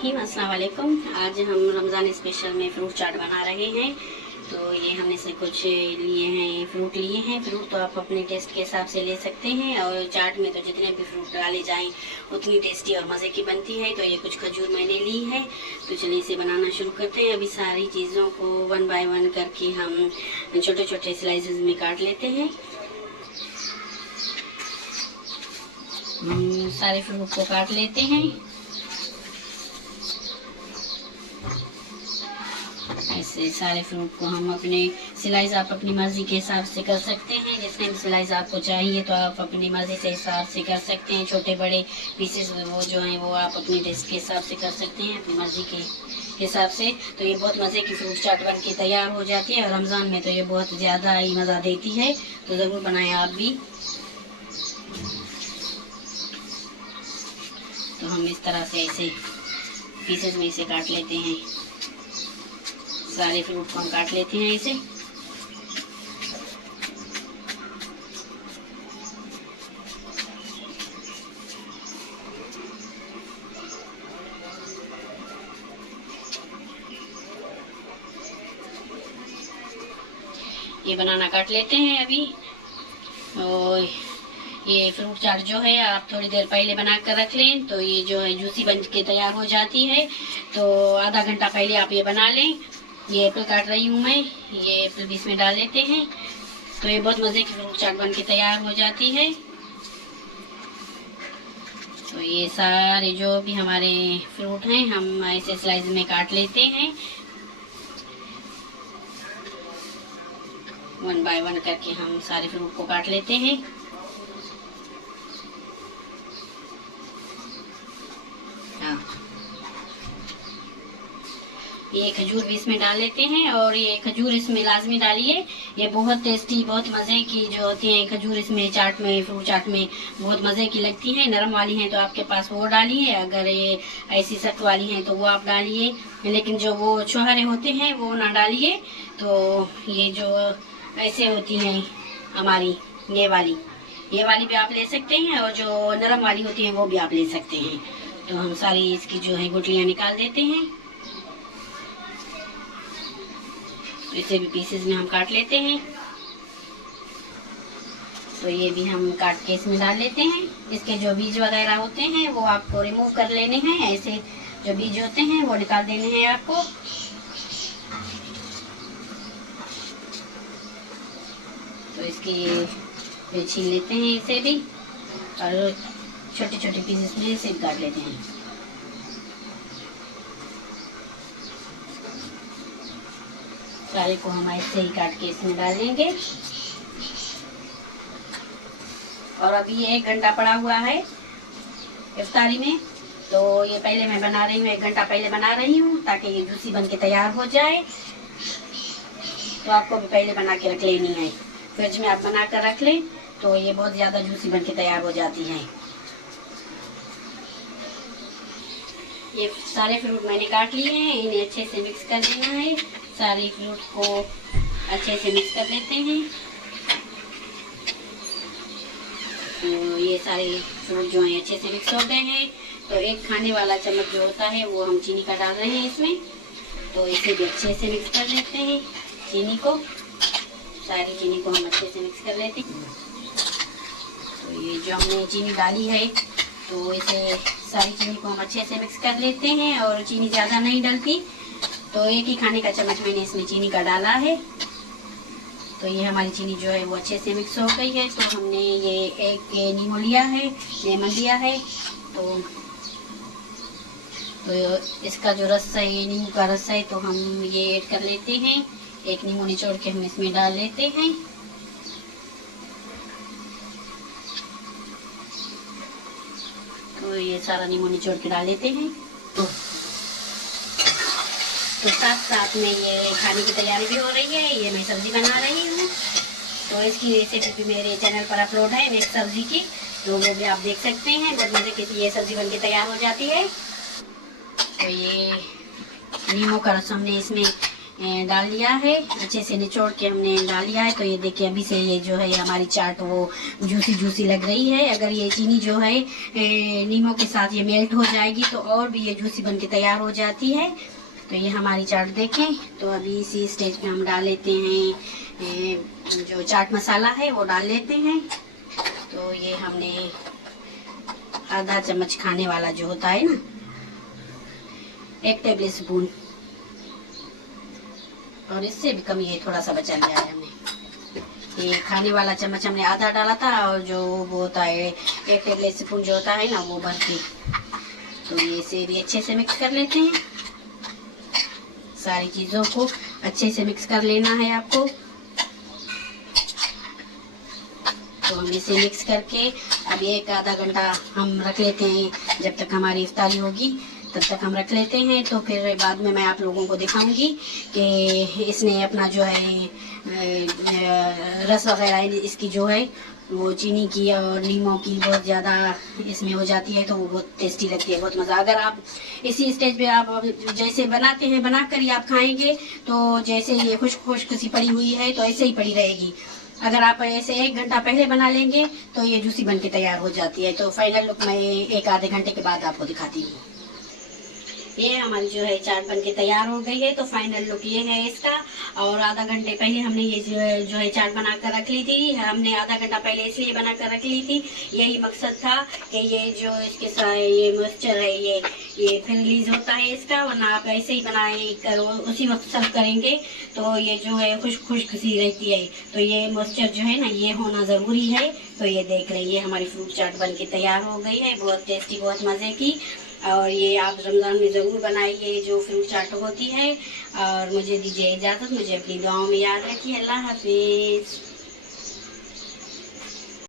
बिस्मिल्लाहिर्रहमानिर्रहीम। अस्सलाम वालेकुम। आज हम रमज़ान स्पेशल में फ्रूट चाट बना रहे हैं। तो ये हमने से कुछ लिए हैं, फ्रूट लिए हैं। फ्रूट तो आप अपने टेस्ट के हिसाब से ले सकते हैं और चाट में तो जितने भी फ्रूट डाले जाएं उतनी टेस्टी और मज़े की बनती है। तो ये कुछ खजूर मैंने ली है। तो चलिए इसे बनाना शुरू करते हैं। अभी सारी चीज़ों को 1 बाय 1 करके हम छोटे छोटे स्लाइसेस में काट लेते हैं। सारे फ्रूट को काट लेते हैं। ऐसे सारे फ्रूट को हम अपने स्लाइस आप अपनी मर्जी के हिसाब से कर सकते हैं। जितने भी स्लाइस आपको चाहिए तो आप अपनी मर्जी से हिसाब से कर सकते हैं। छोटे बड़े पीसेस वो जो हैं वो आप अपनी टेस्ट के हिसाब से कर सकते हैं, अपनी मर्जी के हिसाब से। तो ये बहुत मज़े की फ्रूट चाट बन के तैयार हो जाती है और रमज़ान में तो ये बहुत ज़्यादा ही मज़ा देती है। तो ज़रूर बनाएं आप भी। तो हम इस तरह से ऐसे पीसेस में इसे काट लेते हैं। सारे फ्रूट को हम काट लेते हैं इसे। ये बनाना काट लेते हैं अभी। और ये फ्रूट चाट जो है आप थोड़ी देर पहले बना कर रख लें तो ये जो है जूसी बन के तैयार हो जाती है। तो आधा घंटा पहले आप ये बना लें। ये एप्पल काट रही हूँ मैं, ये एप्पल भी इसमें डाल लेते हैं। तो ये बहुत मज़े की फ्रूट चाट बन के तैयार हो जाती है। तो ये सारे जो भी हमारे फ्रूट हैं हम ऐसे स्लाइस में काट लेते हैं। 1 बाय 1 करके हम सारे फ्रूट को काट लेते हैं। ये खजूर भी इसमें डाल लेते हैं और ये खजूर इसमें लाजमी डालिए। ये बहुत टेस्टी, बहुत मज़े की जो होती हैं खजूर इसमें चाट में, फ्रूट चाट में बहुत मज़े की लगती हैं। नरम वाली हैं तो आपके पास वो डालिए, अगर ये ऐसी सख्त वाली हैं तो वो आप डालिए। लेकिन जो वो छोहरे होते हैं वो ना डालिए। तो ये जो ऐसे होती हैं हमारी ये वाली भी आप ले सकते हैं और जो नरम वाली होती हैं वो भी आप ले सकते हैं। तो हम सारी इसकी जो है गुठलियाँ निकाल देते हैं। तो इसे भी पीसेस में हम काट लेते हैं। तो ये भी हम काट के इसमें डाल लेते हैं। इसके जो बीज वगैरह होते हैं वो आपको रिमूव कर लेने हैं। ऐसे जो बीज होते हैं वो निकाल देने हैं आपको। तो इसकी छील लेते हैं इसे भी और छोटे छोटे पीसेस में इसे काट लेते हैं। सारे को हम ऐसे ही काट के इसमें डालेंगे। और अभी ये 1 घंटा पड़ा हुआ है इफ्तारी में। तो ये पहले मैं बना रही हूँ, 1 घंटा पहले बना रही हूँ ताकि ये जूसी बन के तैयार हो जाए। तो आपको भी पहले बना के रख लेनी है। फ्रिज में आप बना कर रख लें तो ये बहुत ज़्यादा जूसी बन के तैयार हो जाती है। ये सारे फ्रूट मैंने काट लिए हैं, इन्हें अच्छे से मिक्स कर देना है। सारे फ्रूट को अच्छे से मिक्स कर लेते हैं। तो ये सारे फ्रूट जो हैं अच्छे से मिक्स हो गए हैं। तो 1 खाने वाला चम्मच जो होता है वो हम चीनी का डाल रहे हैं इसमें। तो इसे भी अच्छे से मिक्स कर लेते हैं चीनी को। सारी चीनी को हम अच्छे से मिक्स कर लेते हैं। तो ये जो हमने चीनी डाली है तो इसे सारी चीनी को हम अच्छे से मिक्स कर लेते हैं। और चीनी ज़्यादा नहीं डलती, तो 1 ही खाने का चम्मच मैंने इसमें चीनी का डाला है। तो ये हमारी चीनी जो है वो अच्छे से मिक्स हो गई है। तो हमने ये एक नींबू लिया है, लेमन लिया है। तो इसका जो रस है, ये नींबू का रस है, तो हम ये ऐड कर लेते हैं। 1 नींबू निचोड़ के हम इसमें डाल लेते हैं। तो ये सारा नींबू निचोड़ के डाल लेते हैं। तो साथ साथ में ये खाने की तैयारी भी हो रही है। ये मैं सब्जी बना रही हूँ। तो इसकी रेसिपी भी मेरे चैनल पर अपलोड है, मिक्स सब्जी की। तो वो भी आप देख सकते हैं। बहुत मज़े की ये सब्जी बनके तैयार हो जाती है। तो ये नींबू का रस हमने इसमें डाल लिया है, अच्छे से निचोड़ के हमने डाल लिया है। तो ये देखिए अभी से ये जो है हमारी चाट वो जूसी जूसी लग रही है। अगर ये चीनी जो है नींबू के साथ ये मेल्ट हो जाएगी तो और भी ये जूसी बन के तैयार हो जाती है। तो ये हमारी चाट देखें। तो अभी इसी स्टेज पे हम डाल लेते हैं जो चाट मसाला है वो डाल लेते हैं। तो ये हमने आधा चम्मच खाने वाला जो होता है ना, 1 टेबल स्पून, और इससे भी कम ये थोड़ा सा बचा लिया है हमने। ये खाने वाला चम्मच हमने आधा डाला था और जो वो होता है 1 टेबल स्पून जो होता है ना वो भर के। तो ये इसे भी अच्छे से मिक्स कर लेते हैं। सारी चीज़ों को अच्छे से मिक्स कर लेना है आपको। तो हम इसे मिक्स करके अब 1-आधा घंटा हम रख लेते हैं। जब तक हमारी इफ्तारी होगी तब तक हम रख लेते हैं। तो फिर बाद में मैं आप लोगों को दिखाऊंगी कि इसने अपना जो है रस वगैरह इसकी जो है वो चीनी की और नींबू की बहुत ज़्यादा इसमें हो जाती है। तो वो बहुत टेस्टी लगती है, बहुत मज़ा। अगर आप इसी स्टेज पे आप जैसे बनाते हैं बना कर ही आप खाएंगे तो जैसे ये खुश्क खुश्क सी पड़ी हुई है तो ऐसे ही पड़ी रहेगी। अगर आप ऐसे 1 घंटा पहले बना लेंगे तो ये जूसी बन के तैयार हो जाती है। तो फाइनल लुक मैं 1-आधे घंटे के बाद आपको दिखाती हूँ। ये हमारी जो है चाट बन के तैयार हो गई है। तो फाइनल लुक ये है इसका। और आधा घंटे पहले हमने ये जो है चाट बना कर रख ली थी। हमने आधा घंटा पहले इसलिए बना कर रख ली थी, यही मकसद था कि ये जो इसके साथ ये मॉइस्चर है ये फिर रिलीज होता है इसका। वरना आप ऐसे ही बनाए कर उसी वक्त सर्व करेंगे तो ये जो है खुश्क खुश्क सी रहती है। तो ये मॉइस्चर जो है ना ये होना ज़रूरी है। तो ये देख रही है हमारी फ्रूट चाट बन के तैयार हो गई है, बहुत टेस्टी, बहुत मज़े की। और ये आप रमज़ान में ज़रूर बनाइए जो फ्रूट चाट होती है। और मुझे दीजिए इजाज़त, मुझे अपनी दुआओं में याद रखिए। अल्लाह हाफिज़।